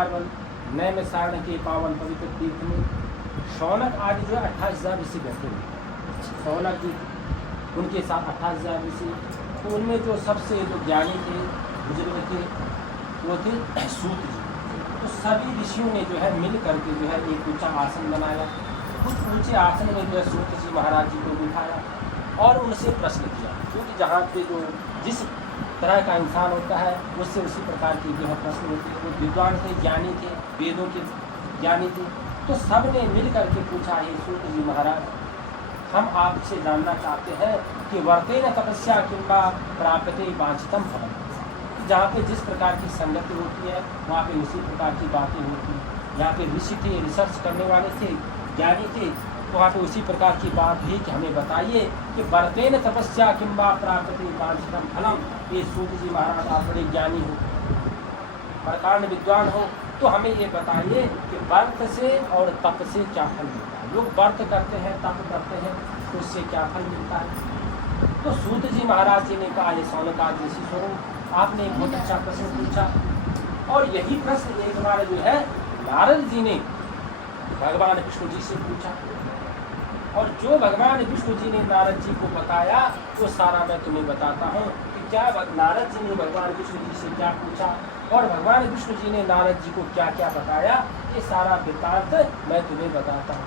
Marble नए सारण के पावन पवित्र तीर्थ में शौनक आदि जो है 28,000 ऋषि बैठे हुए। शौनक जी उनके साथ 28,000 ऋषि, तो उनमें जो सबसे जो ज्ञानी थे बुजुर्ग थे वो थे सूत जी। तो सभी ऋषियों ने जो है मिल करके जो है एक ऊंचा आसन बनाया। उस ऊंचे आसन में जो है सूत जी महाराज जी को बिठाया और उनसे प्रश्न किया, क्योंकि जहाँ पे जो जिस तरह का इंसान होता है उससे उसी प्रकार की जो है प्रश्न होते हैं। वो विद्वान थे, ज्ञानी थे, वेदों के ज्ञानी थे। तो सब ने मिल करके पूछा, हे सूत जी महाराज, हम आपसे जानना चाहते हैं कि वर्तेन तपस्या किंबा प्राप्यते वांछितम फलम। जहाँ पे जिस प्रकार की संगति होती है वहाँ पे उसी प्रकार की बातें होती हैं। यहाँ पे ऋषि थे, रिसर्च करने वाले थे, ज्ञानी थे, तो वहाँ पे उसी प्रकार की बात थी कि हमें बताइए कि वर्तेन तपस्या किंबा प्राप्यते वांछितम फलम। ये सूत जी महाराज आप बड़े ज्ञानी हो, प्रकांड विद्वान हो, तो हमें ये बताइए कि व्रत से और तप से क्या फल मिलता है। लोग व्रत करते हैं, तप करते हैं, तो उससे क्या फल मिलता है। तो सूत जी महाराज जी ने कहा, ये शौनकादि ऋषि स्वरूप, आपने एक बहुत अच्छा प्रश्न पूछा। और यही प्रश्न एक बार जो है नारद जी ने भगवान विष्णु जी से पूछा, और जो भगवान विष्णु जी ने नारद जी को बताया वो सारा मैं तुम्हें बताता हूँ कि क्या नारद जी ने भगवान विष्णु जी से क्या पूछा और भगवान विष्णु जी ने नारद जी को क्या क्या बताया। ये सारा वृत्तांत मैं तुम्हें बताता हूँ।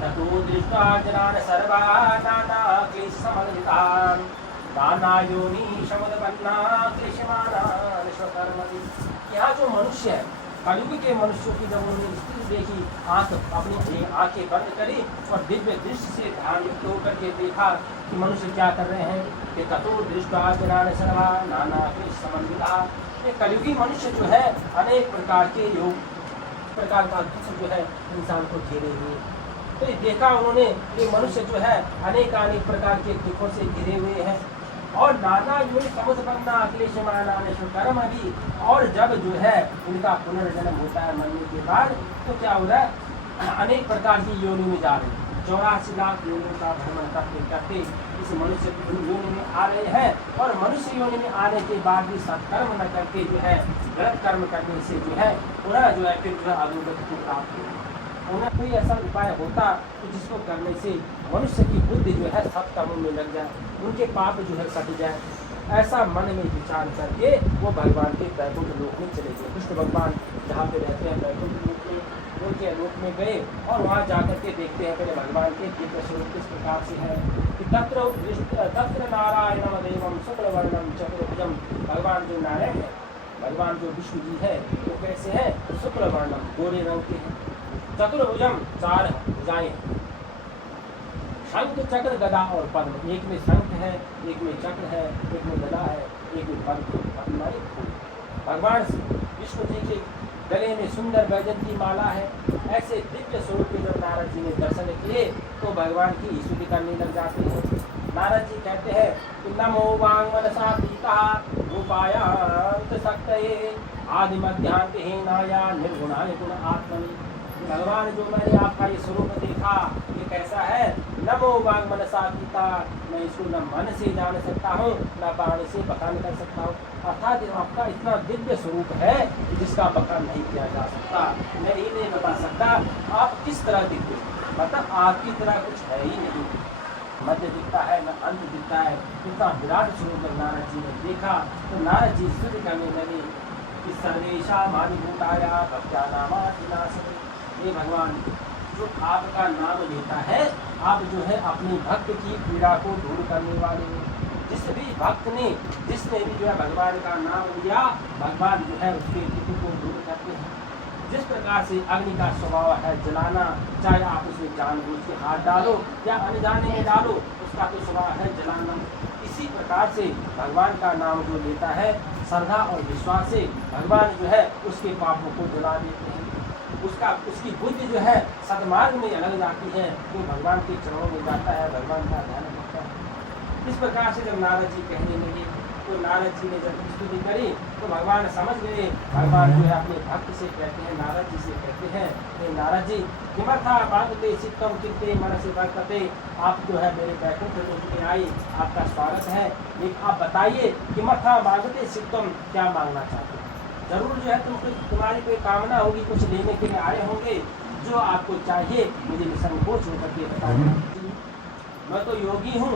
ततो दृष्ट्वा जनान् सर्वा नाना क्लेशसमन्वितान् नानायोनि समुद्पन्ना क्लेशमानान् स्वकर्मणि। यहाँ जो मनुष्य है, कलयुग के मनुष्यों की जब उन्होंने स्थिति देखी, अपनी आंखें बंद करी और दिव्य दृष्टि से ध्यान युक्त होकर के देखा कि मनुष्य क्या कर रहे हैं। कि ततो दृष्ट्वा जनान् सर्वा नाना क्लेशसमन्वितान्। ये कलयुगी मनुष्य जो है अनेक प्रकार के योग प्रकार का दुख जो है इंसान को घेरे हुए। तो ये देखा उन्होंने ये मनुष्य जो है अनेक प्रकार के दुखों से घिरे हुए हैं और नाना योनि समुद्पन्ना क्लेशमानान् स्वकर्मणि। और जब जो है इनका पुनर्जन्म होता है मरने के बाद, तो क्या हो रहा है, अनेक प्रकार की योनि में जा रहे हैं। 84 लाख योनियों का भ्रमण करते करते इस मनुष्य योनि में आ रहे हैं। और मनुष्य योनि में आने के बाद भी सत्कर्म न करके जो है गलत कर्म करने से जो है उन्हें जो है फिर जो है अधोगति को प्राप्त हो। उन्हें कोई ऐसा उपाय होता तो जिसको करने से मनुष्य की बुद्धि जो है सत्कर्मों में लग जाए, उनके पाप जो है कट जाए। ऐसा मन में विचार करके वो भगवान के वैकुंठ लोक में चले गए। कृष्ण भगवान जहाँ पे रहते हैं वैकुंठ लोक में, उनके लोक में गए और वहाँ जाकर के देखते हैं पहले भगवान के दिव्य स्वरूप किस प्रकार से है कि तत्र नारायणम देवम शुक्लवर्णम चतुर्भुजम। भगवान जो नारायण है, भगवान जो विष्णु जी है, वो कैसे है, शुक्लवर्णम गोरे रंग के हैं, चतुर्भुजम 4 भुजाएं, शंख चक्र गदा और पद्म। एक में शंख है, एक में चक्र है, एक में गदा है, एक में पद्म है। भगवान विष्णु जी के गले में सुंदर वैजयंती माला है। ऐसे दिव्य स्वरूप के जब नारद जी ने दर्शन किए तो भगवान की स्तुति करने लग जाते हैं। नारद जी कहते हैं कि नमो वांग मनसा पीता रूपायांत शक्तये आदि मध्यांतहीनाया निर्गुणाय गुण आत्मनि। भगवान जो मैंने आपका ये स्वरूप देखा ये कैसा है, नमो वांग मनसा पीता, मैं इसको न मन से जान सकता हूँ न बाण से बखान कर सकता हूँ। अर्थात आपका इतना दिव्य स्वरूप है जिसका बखान नहीं किया जा सकता। मैं ये नहीं बता सकता आप किस तरह दिखते, मतलब आपकी तरह कुछ है ही नहीं, मध्य दिखता है न अंत दिखता है। इतना विराट स्वरूप जब नारद जी ने देखा तो नारद जी स्तुति करने लगे कि सर्वेशा मादिभूताया भक्त्या नामातिनाशते। ये भगवान जो आपका नाम लेता है, आप जो है अपनी भक्त की पीड़ा को दूर करने वाले हैं। जिस भी भक्त ने जिसने भी जो है भगवान का नाम लिया, भगवान जो है उसके दुख को दूर करते हैं। जिस प्रकार से अग्नि का स्वभाव है जलाना, चाहे आप उसमें जानबूझ के हाथ डालो या अनजाने में डालो, उसका तो स्वभाव है जलाना। इसी प्रकार से भगवान का नाम जो लेता है श्रद्धा और विश्वास से, भगवान जो है उसके पापों को जला देते हैं। उसकी बुद्धि जो है सदमार्ग में लग जाती है, तो भगवान के चरणों में जाता है, भगवान का ध्यान करता है। इस प्रकार से जब नारद जी कहने लगे तो नारद जी ने जब स्तुति करी तो भगवान समझ गए। भगवान जो है अपने भक्त से कहते हैं, नारद जी से कहते हैं, नारद जी किमर्था भागते चित्तम चित्ते मन से वर्तते। आप जो है मेरे बैकुंठ लोक में आई, आपका स्वागत है, लेकिन आप बताइए किमर्था मांगते चित्तम, क्या मांगना चाहते हैं। जरूर जो है तुम्हारी कोई कामना होगी, कुछ लेने के लिए आए होंगे, जो आपको चाहिए मुझे निसंकोच होकर के बताना। मैं तो योगी हूँ,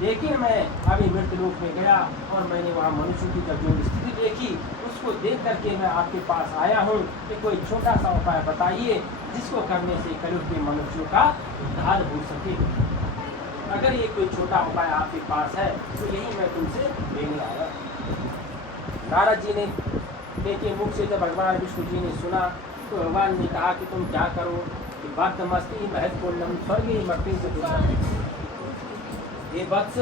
लेकिन मैं अभी मृत्यु लोक में गया और मैंने वहाँ मनुष्य की जब जो स्थिति देखी उसको देख करके मैं आपके पास आया हूँ कि कोई छोटा सा उपाय बताइए जिसको करने से कलयुग के मनुष्यों का उद्धार हो सके। अगर ये कोई छोटा उपाय आपके पास है तो यही मैं तुमसे लेने आया। नारद जी ने के मुख से जब भगवान विष्णु जी ने सुना तो भगवान ने कहा कि तुम क्या करो कि भक्त मस्ती महत्वपूर्ण स्वर्गीय मट्टी से ये वत्स,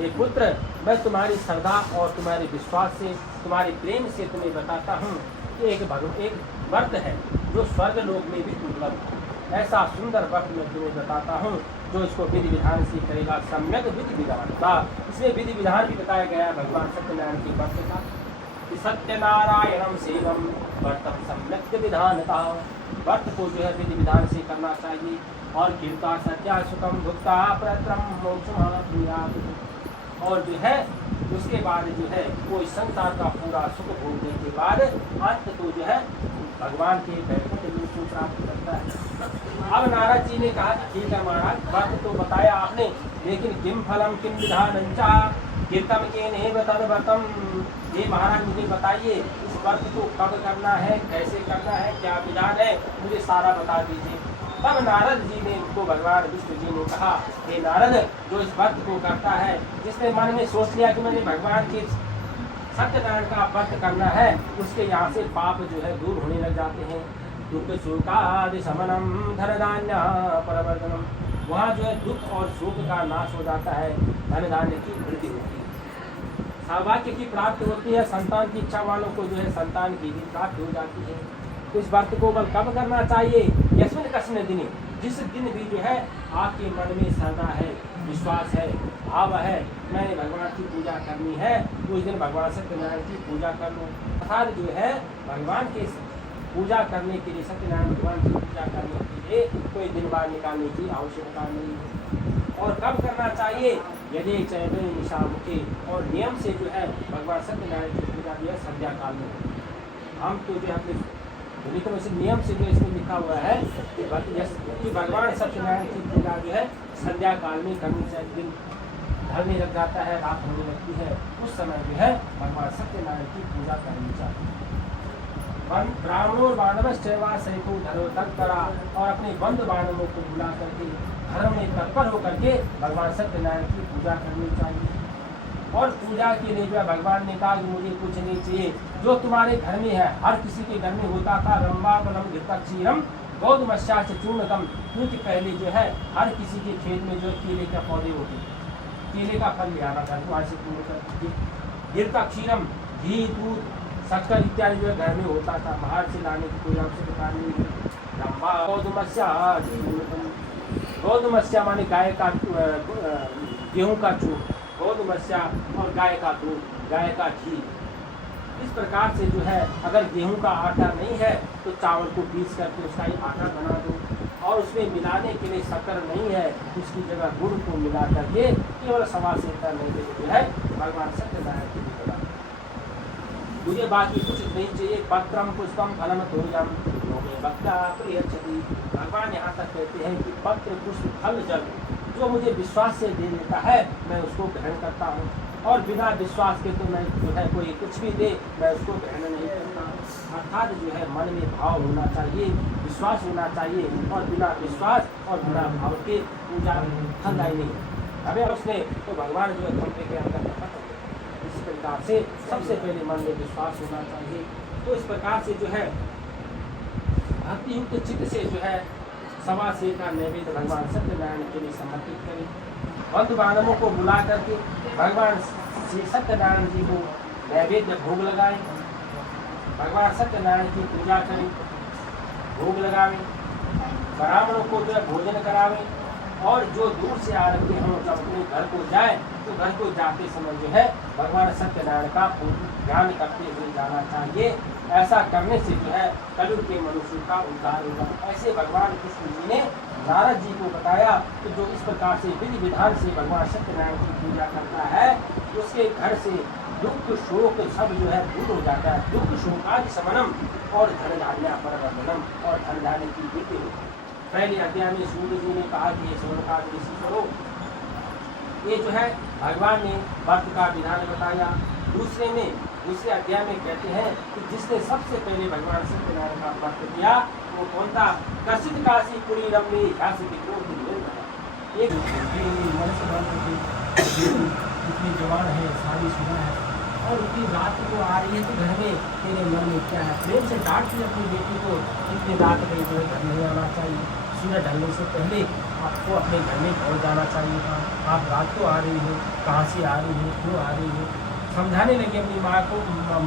ये पुत्र, मैं तुम्हारी श्रद्धा और तुम्हारे विश्वास से, तुम्हारे प्रेम से तुम्हें बताता हूँ कि एक व्रत है जो स्वर्ग लोक में भी दुर्लभ है। ऐसा सुंदर व्रत मैं तुम्हें बताता हूँ जो इसको विधि विधान से करेगा सम्यक विधि विधान का। इसमें विधि विधान भी बताया गया है भगवान सत्यनारायण के व्रत का कि सत्यनारायणम सेवम व्रतम सम्यक विधानता। व्रत को जो है विधि विधान से करना चाहिए। और कीर्ता सत्या सुखम भुक्ता प्रत्रम मोक्षम, और जो है उसके बाद जो है कोई संसार का पूरा सुख भोगने के बाद अंत तो जो है भगवान के वैकुंठ लोक को प्राप्त करता है। अब नारद जी ने कहा कि ठीक है महाराज, व्रत तो बताया आपने, लेकिन किम फलम किम विधानंचा कीर्तन के नहीं बतन व्रतम। ये महाराज मुझे बताइए इस व्रत को कब करना है, कैसे करना है, क्या विधान है, मुझे सारा बता दीजिए। तब नारद जी ने उनको भगवान विष्णु जी ने कहा, हे नारद, जो इस व्रत को करता है, जिसने मन में सोच लिया कि मैंने भगवान के सत्यनारायण का व्रत करना है, उसके यहाँ से पाप जो है दूर होने लग जाते हैं। दुख शोकादि शमनम धन धान्य परवर्तनम, वहाँ जो है दुख और शोक का नाश हो जाता है, धन धान्य की वृद्धि होती है, सौभाग्य की प्राप्ति होती है, संतान की इच्छा वालों को जो है संतान की भी प्राप्ति हो जाती है। तो इस व्रत को बल कब करना चाहिए? यस्मिन कस्मिन दिने, जिस दिन भी जो है आपके मन में श्रद्धा है, विश्वास है, भाव है, मैंने भगवान की पूजा करनी है, तो उस दिन भगवान सत्यनारायण की पूजा कर लो। अर्थात जो है भगवान के पूजा करने के लिए, सत्यनारायण भगवान की पूजा करने के लिए कोई दिन बार निकालने की आवश्यकता नहीं है। और कब करना चाहिए? यदि चैवे निशामुखी, और नियम से जो है भगवान सत्यनारायण की पूजा जो है संध्या काल में। हम तो जो अपने लेकिन उस नियम से जो इसमें लिखा हुआ है कि भगवान सत्यनारायण की पूजा जो है संध्या काल में करनी चाहिए। दिन ढलने लग जाता है, रात होने लगती है, उस समय जो है भगवान सत्यनारायण की पूजा करनी चाहिए। ब्राह्मणों बांधव सेवा सैको धर्म तक करा, और अपने बंधु बांधवों को बुला करके धर्म में तत्पर होकर के भगवान सत्यनारायण की पूजा करनी चाहिए। और पूजा के लिए जो है भगवान ने कहा कि मुझे कुछ नहीं चाहिए, जो तुम्हारे घर में है, हर किसी के घर में होता था, रंबा बलम घृतक्षीरम गौध मत्स्या से चूर्णकम, क्योंकि पहले जो है हर किसी के खेत में जो केले के पौधे होते, केले का फल ले आना था, वहाँ से पूर्ण कर घृतक्षीरम, घी, दूध, शक्कर इत्यादि जो है घर में होता था, बाहर से लाने की कोई आवश्यकता नहीं। रंबा गौध मत्स्या, गौध मत्स्या माने गाय का गेहूँ का चूर्ण, गौध मत्स्या और गाय का दूध, गाय का घी। इस प्रकार से जो है अगर गेहूं का आटा नहीं है तो चावल को पीस करके उसका ही आटा बना दो, और उसमें मिलाने के लिए शक्कर नहीं है, उसकी जगह गुड़ को मिला करके केवल सवा से नहीं दे जो है भगवान सत्यनारायण की पूजा। मुझे बाकी कुछ नहीं चाहिए। पत्रम पुष्पम फलम तोयम भक्ता प्रिय छति। भगवान यहाँ तक कहते हैं कि पत्र पुष्प फल जल जो मुझे विश्वास से दे देता है मैं उसको ग्रहण करता हूँ, और बिना विश्वास के तो मैं जो है कोई कुछ भी दे मैं उसको ग्रहण नहीं करता। अर्थात जो है मन में भाव होना चाहिए, विश्वास होना चाहिए, और बिना विश्वास और बिना भाव के पूजा फलदायी नहीं। हमें उसने तो भगवान जो है कमरे के अंदर खत्म। इस प्रकार से सबसे पहले मन में विश्वास होना चाहिए। तो इस प्रकार से जो है भक्तियुक्त चित्त से जो है सवा से का नैवेद्य भगवान सत्यनारायण के लिए समर्पित करें। बंधु बांधवों को बुला करके भगवान श्री सत्यनारायण जी को नैवेद्य भोग लगाएं, भगवान सत्यनारायण की पूजा करें, भोग लगावें, ब्राह्मणों को जो है भोजन करावें, और जो दूर से आ रखे हों जब अपने घर को जाए तो घर को जाते समय जो है भगवान सत्यनारायण का ध्यान करते हुए जाना चाहिए। ऐसा करने से जो है कलयुग के मनुष्य का उद्धार होगा। ऐसे भगवान कृष्ण जी ने नारद जी को बताया कि जो इस प्रकार से विधि विधान से भगवान सत्यनारायण की पूजा करता है उसके घर से दुख शोक सब जो है दूर हो जाता है। दुख शोकादि शमनम और धन धान्य परवर्धनम और धन धान्य की वृद्धि होती है। पहले अध्याय में सूर्य जी ने कहा कि ये शौनकादि ऋषि करो, ये जो है भगवान ने व्रत का विधान बताया। दूसरे अध्याय में कहते हैं कि जिसने सबसे पहले भगवान सत्यनारायण का व्रत किया वो कौन था? प्रसिद्ध काशी पुरी रम्य एक इतनी जवान है, शादी शुदा है और उनकी रात को आ रही है तो घर में तेरे मन में क्या है? प्रेम से डांट दी अपनी बेटी को, इतनी रात में जो है घर नहीं आना चाहिए, सूरज ढलने से पहले आपको अपने घर में पहुँच जाना चाहिए था। आप रात को आ रही हो, कहाँ से आ रही हो, क्यों आ रही हो? समझाने लगे अपनी माँ को,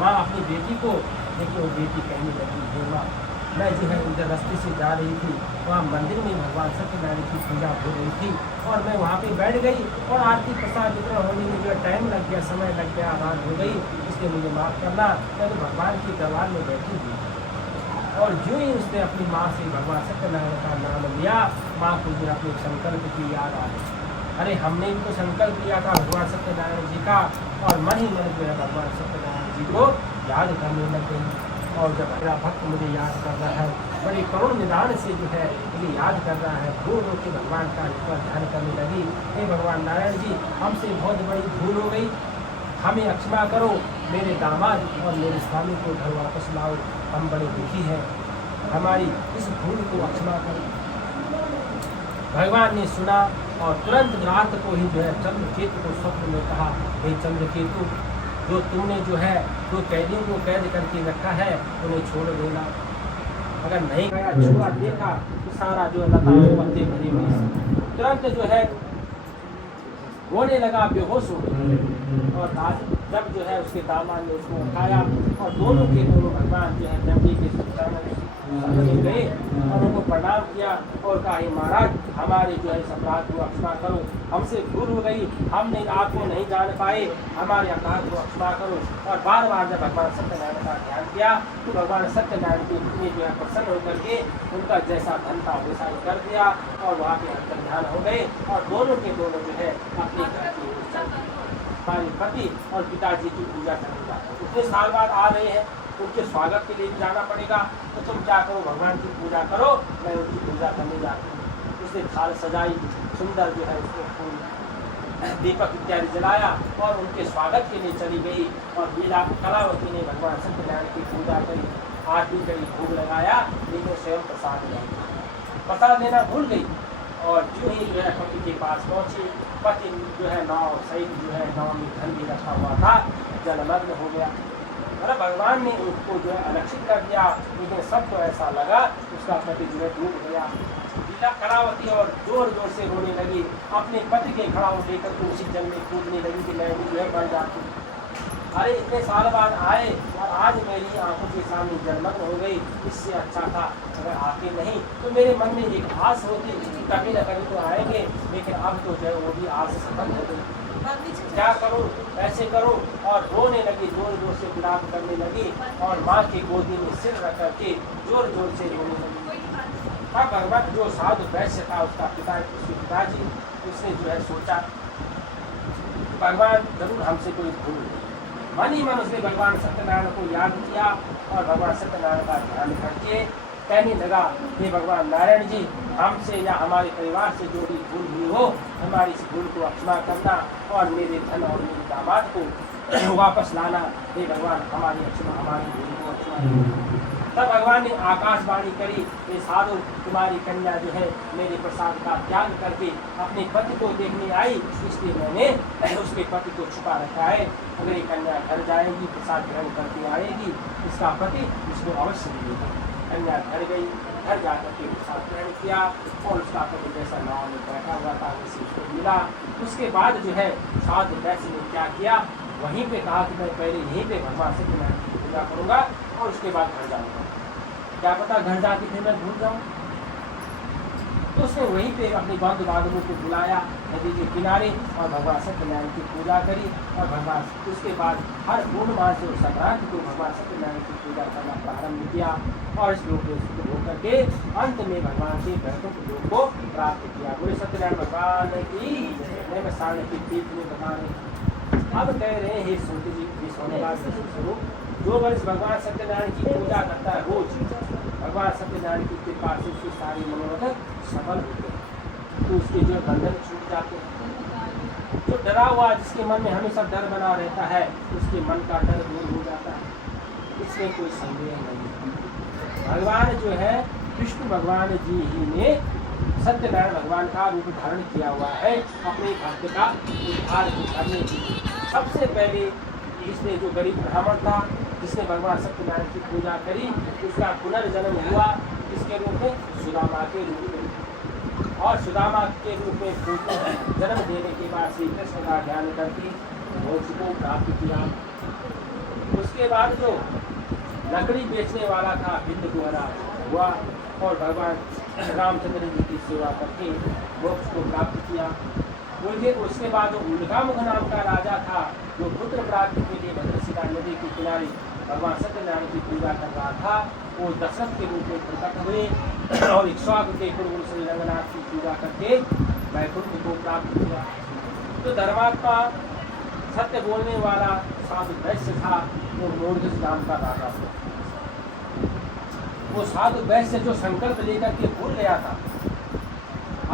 माँ अपनी बेटी को, लेकिन वो बेटी कहने लगी हे माँ मैं जो है उधर रास्ते से जा रही थी, वहाँ मंदिर में भगवान सत्यनारायण की पूजा हो रही थी और मैं वहाँ पे बैठ गई और आरती प्रसाद वितरण होने में जो टाइम लग गया, समय लग गया, रात हो गई, इसलिए मुझे माफ़ करना। मैं तो भगवान की दरबार में बैठी हुई और जो ही उसने अपनी माँ से भगवान सत्यनारायण का नाम लिया, माँ को जो अपने संकल्प की याद आ गई। अरे हमने भी तो संकल्प लिया था भगवान सत्यनारायण जी का और मन ही मन जो है भगवान सत्यनारायण जी को याद करने लग गई। और जब मेरा भक्त मुझे याद कर रहा है, बड़े करुण निदान से जो है मुझे याद कर रहा है, रो रो के भगवान का ध्यान करने लगी। हे भगवान नारायण जी, हमसे बहुत बड़ी भूल हो गई, हमें क्षमा करो, मेरे दामाद और मेरे स्वामी को घर वापस लाओ, हम बड़े दुखी हैं, हमारी इस भूल को क्षमा करो। भगवान ने सुना और तुरंत रात को ही जो है चंद्रकेतु को स्वप्न में कहा, हे चंद्रकेतु, जो तुमने जो है जो कैदियों को कैद करके रखा है उन्हें छोड़ देना। अगर नहीं गया छुआ देखा तो सारा जो लता पत्ते भरे हुए तुरंत जो है रोने लगा, बेहोश हो गया। और आज जब जो है उसके दामाद ने उसको उठाया और दोनों के दोनों भगवान जो है नंदी के चरण गए और उनको प्रणाम किया और कहा हे महाराज, हमारे जो है अपराध को क्षमा करो, हमसे भूल हो गई, हमने आपको नहीं जान पाए, हमारे अपराध को क्षमा करो। और बार बार जब भगवान सत्यनारायण का ध्यान किया तो भगवान सत्यनारायण के में जो है प्रसन्न होकर के उनका जैसा धन था वैसा ही कर दिया और वहाँ पे अंतर ध्यान हो गए और दोनों के दोनों जो है अपने घर की हमारे पति और पिताजी की पूजा करने जाते हैं। इतने साल बाद आ रहे हैं, उनके स्वागत के लिए जाना पड़ेगा, तो तुम क्या करो, भगवान की पूजा करो, मैं उनकी पूजा करने जाती हूँ। उसने थाल सजाई, सुंदर जो है उसको फूल दीपक इत्यादि जलाया और उनके स्वागत के लिए चली गई और वीरा कलावती ने भगवान सत्यनारायण की पूजा करी, आरती करी, भोग लगाया, लेकिन स्वयं प्रसाद नहीं, प्रसाद लेना भूल गई। और जो ही जो है पति के पास पहुँची, पति जो है नाव सहित जो है नाव में धन भी रखा हुआ था, जलमग्न हो गया। मतलब भगवान ने उसको जो है अलक्षित कर दिया, लेकिन सबको ऐसा लगा उसका पति जो है डूब गया। लीला कलावती और जोर जोर से रोने लगी, अपने पति के खड़ा हो लेकर के उसी जल में कूदने लगी कि मैं भी जो है मर जाती। अरे इतने साल बाद आए और आज मेरी आंखों के सामने जलमग्न हो गई, इससे अच्छा था अगर आके नहीं तो मेरे मन में एक आस होती कभी न कभी तो आएंगे, लेकिन अब तो जो है वो भी आस खत्म हो गई। क्या करूं, ऐसे करूं, और रोने लगी, जोर जोर से विलाप करने लगी और माँ की गोदी में सिर रख करके जोर जोर से रोने लगी। अब भगवान जो साधु वैश्य था उसके पिताजी, उसने जो है सोचा भगवान जरूर हमसे कोई भूल नहीं। मन ही मन उसने भगवान सत्यनारायण को याद किया और भगवान सत्यनारायण का ध्यान करके कहने लगा, हे भगवान नारायण जी, हमसे या हमारे परिवार से जो भी भूल हुई हो, हमारी इस भूल को क्षमा करना और मेरे धन और मेरे दामाद को वापस लाना। हे भगवान हमारी भूल को क्षमा। तब भगवान ने आकाशवाणी करी, ये साधु तुम्हारी कन्या जो है मेरे प्रसाद का त्याग करके अपने पति को देखने आई, इसलिए मैंने उसके पति को छुपा रखा है। अगर ये कन्या घर जाएगी, प्रसाद ग्रहण करके आएगी, इसका पति उसको अवश्य मिलेगा। कन्या घर गई, घर जाकर के प्रसाद ग्रहण किया और उसका पति जैसा नाव में बैठा हुआ था वैसे उसको मिला। उसके बाद जो है साधु वैश्य ने क्या किया, वहीं पे कहा कि मैं पहले यहीं पे भगवान सत्यनारायण की पूजा करूँगा और उसके बाद घर जाऊँगा। क्या पता घर जाके फिर मैं भूल जाऊँ। तो उसने वहीं पे अपने बंधु बांधवों को बुलाया नदी के किनारे और भगवान सत्यनारायण की पूजा करी। और भगवान उसके बाद हर पूर्णमास और संक्रांति को भगवान सत्यनारायण की पूजा करना प्रारंभ किया और इस लोक में होकर के अंत में भगवान के वैकुंठ लोक को प्राप्त किया। बोले सत्यनारायण भगवान की सारण की तीर्थ में बता रहे। अब कह रहे हैं सूत जी ये सोनेवास स्वरूप जो वर्ष भगवान सत्यनारायण की पूजा करता है रोज भगवान सत्यनारायण की कृपा से उसकी सारी मनोरथ सफल होते हैं, तो उसके जो बंधन छूट जाते हैं। जो डरा हुआ जिसके मन में हमेशा डर बना रहता है उसके मन का डर दूर हो जाता है, इसमें कोई संदेह नहीं। भगवान जो है विष्णु भगवान जी ही ने सत्यनारायण भगवान का रूप धारण किया हुआ है अपने भक्त का उद्धार करने के लिए। सबसे पहले इसने जो गरीब ब्राह्मण था जिसने भगवान सत्यनारायण की पूजा करी उसका पुनर्जन्म हुआ इसके रूप में सुदामा के रूप में, और सुदामा के रूप में जन्म देने के बाद श्री कृष्ण का ध्यान करके मोक्ष को प्राप्त किया। उसके बाद जो लकड़ी बेचने वाला था बिंद द्वारा हुआ और भगवान रामचंद्र जी की सेवा करके मोक्ष को प्राप्त किया। बोलिए उसके बाद जो उल्कामुख नाम का राजा था जो पुत्र प्राप्ति के लिए भद्रशिला नदी के किनारे भगवान सत्यनारायण की पूजा कर रहा था, वो दशरथ के रूप में प्रकट हुए और इक्ष्वाकु के कुलगुरु श्री रंगनाथ की पूजा करके वैकुंठ को प्राप्त किया। तो धर्मात्मा सत्य बोलने वाला साधु वैश्य था वो मूर्धज नाम का राजा था। वो साधु वैश्य जो संकल्प लेकर के भूल गया था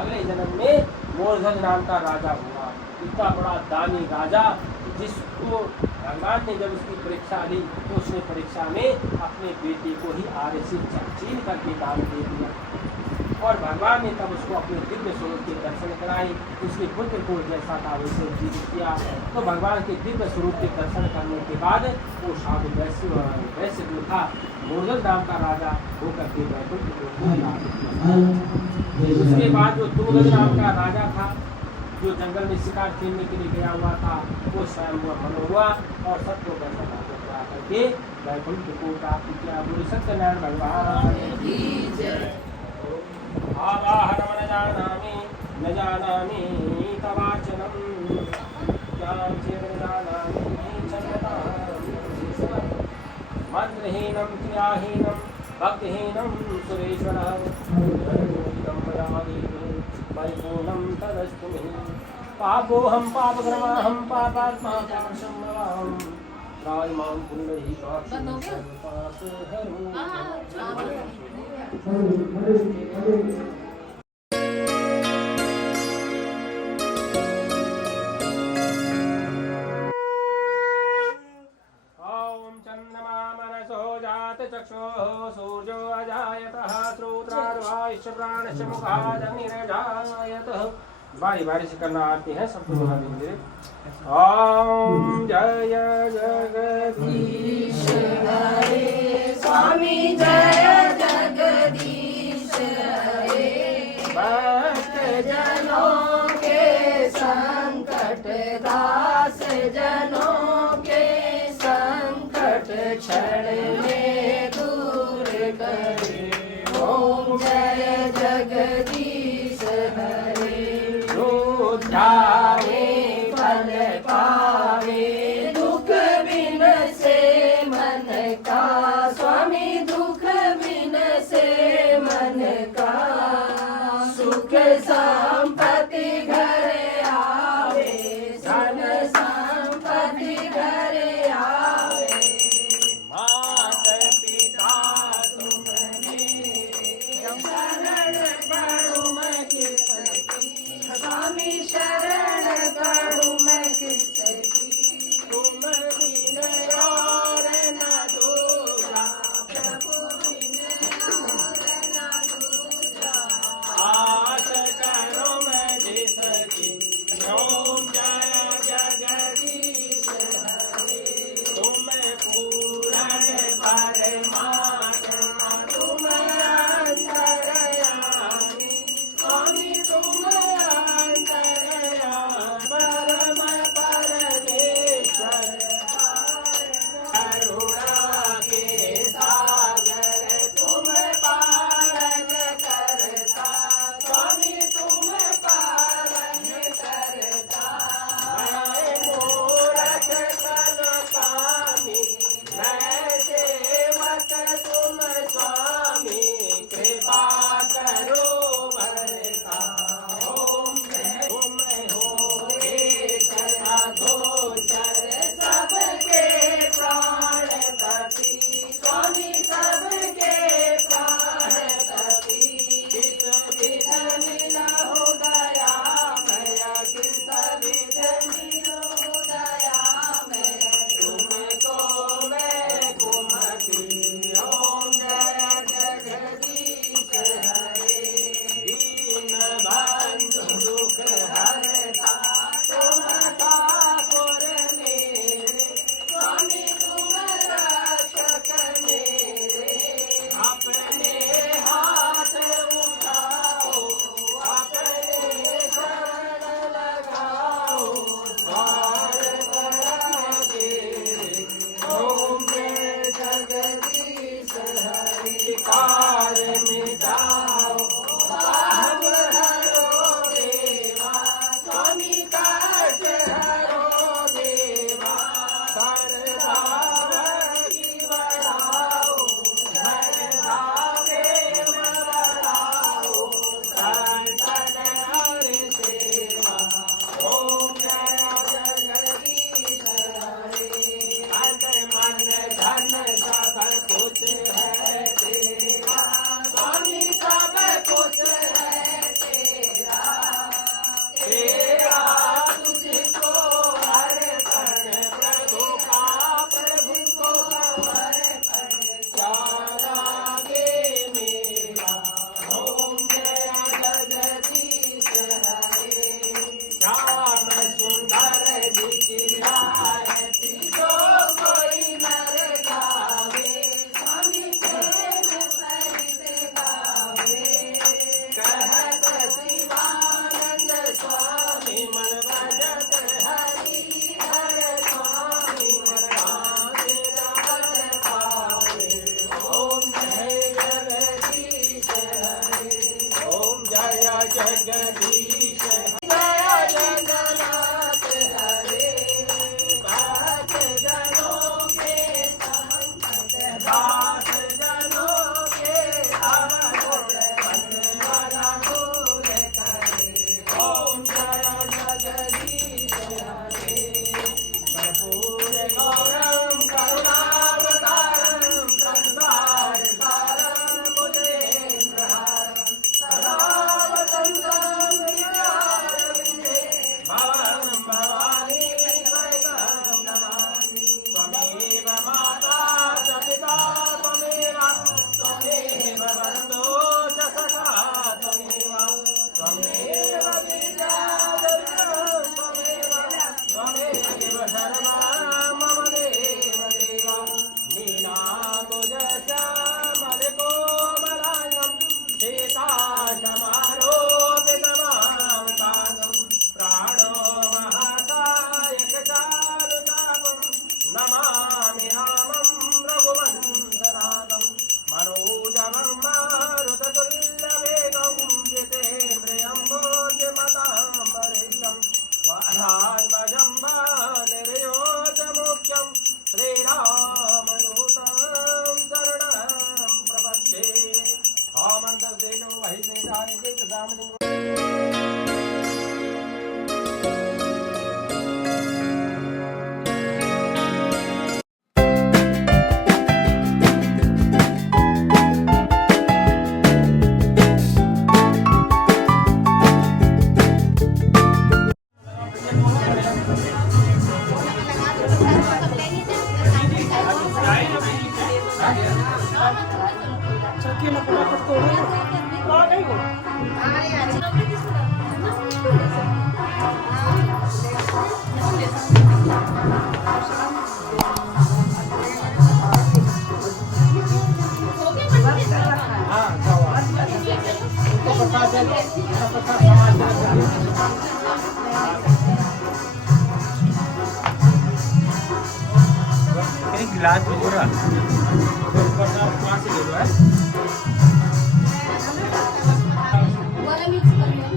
अगले जन्म में मूर्धज नाम का राजा हुआ। इतना बड़ा दानी राजा जिसको भगवान ने जब उसकी परीक्षा ली तो उसने परीक्षा में अपने बेटे को ही आरे से छीन करके दान दे दिया और भगवान ने तब उसको अपने दिव्य स्वरूप के दर्शन कराए। उसके पुत्र को जैसा था वैसे जीवित किया। तो भगवान के दिव्य स्वरूप के दर्शन करने के बाद वो साधु वैश्य जो था मूर्धज नाम का राजा होकर के वैकुंठ को प्राप्त किया। उसके बाद जो तुंगज नाम का राजा था जो जंगल में शिकार खेलने के लिए गया हुआ था वो स्वयं मनो हुआ और सबको दर्शन करके वैकुंठ को प्राप्त किया। बोले सत्यनारायण भगवान की जय। आवाहनम न जानामि तवाचनम ज्ञानं चेत् न जानामि चन्द्रतां मंत्रहीनं क्रियाहीनं भक्तिहीनं सुरेश्वरः परिपूर्णं तदस्तु मे। पापोऽहं पापकृमाहं पापात्मा पापसंभवाहं त्रायमां पुण्डरीकाक्षं सर्वपापहरो। चक्षुः सूर्यो अजायतः श्रोत्रार्वाश्च प्राणश्च मुखादग्निरजायतः। बारी बारी से करना आती है सबको बोला धीरे। ओम जय जगदीश हरे स्वामी जय जगदीश हरे। भक्त जनों के संकट दास जनों के संकट क्षण में दूर करे। ओम जय जगदीश हरे। ध्यावे फल पावे दुख बिन से मन का। स्वामी दुख बिन से मन का सुख संपत्ति घर आवे। धन संपत्ति घर आवे। मात पिता तुमने शरण पड़ू मैं किसकी। स्वामी शरण पड़ू मैं किससे। एक गिलास भी पूरा वहाँ से ले लो है। वाला मिक्स कर लो।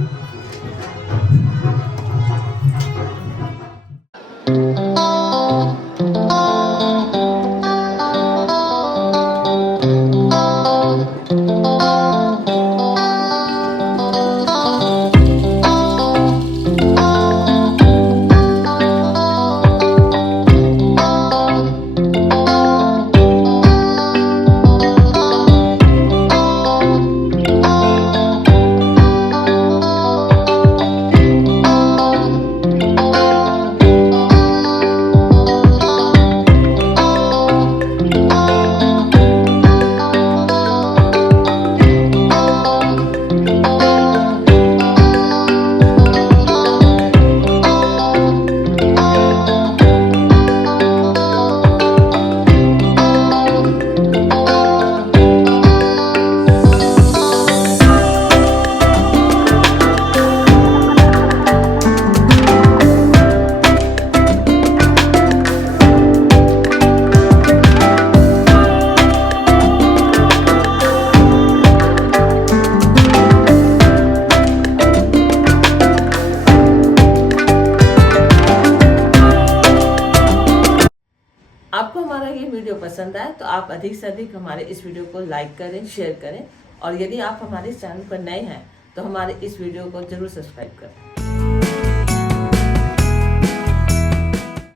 आपको हमारा ये वीडियो पसंद आए तो आप अधिक से अधिक हमारे इस वीडियो को लाइक करें, शेयर करें और यदि आप हमारे चैनल पर नए हैं तो हमारे इस वीडियो को जरूर सब्सक्राइब करें।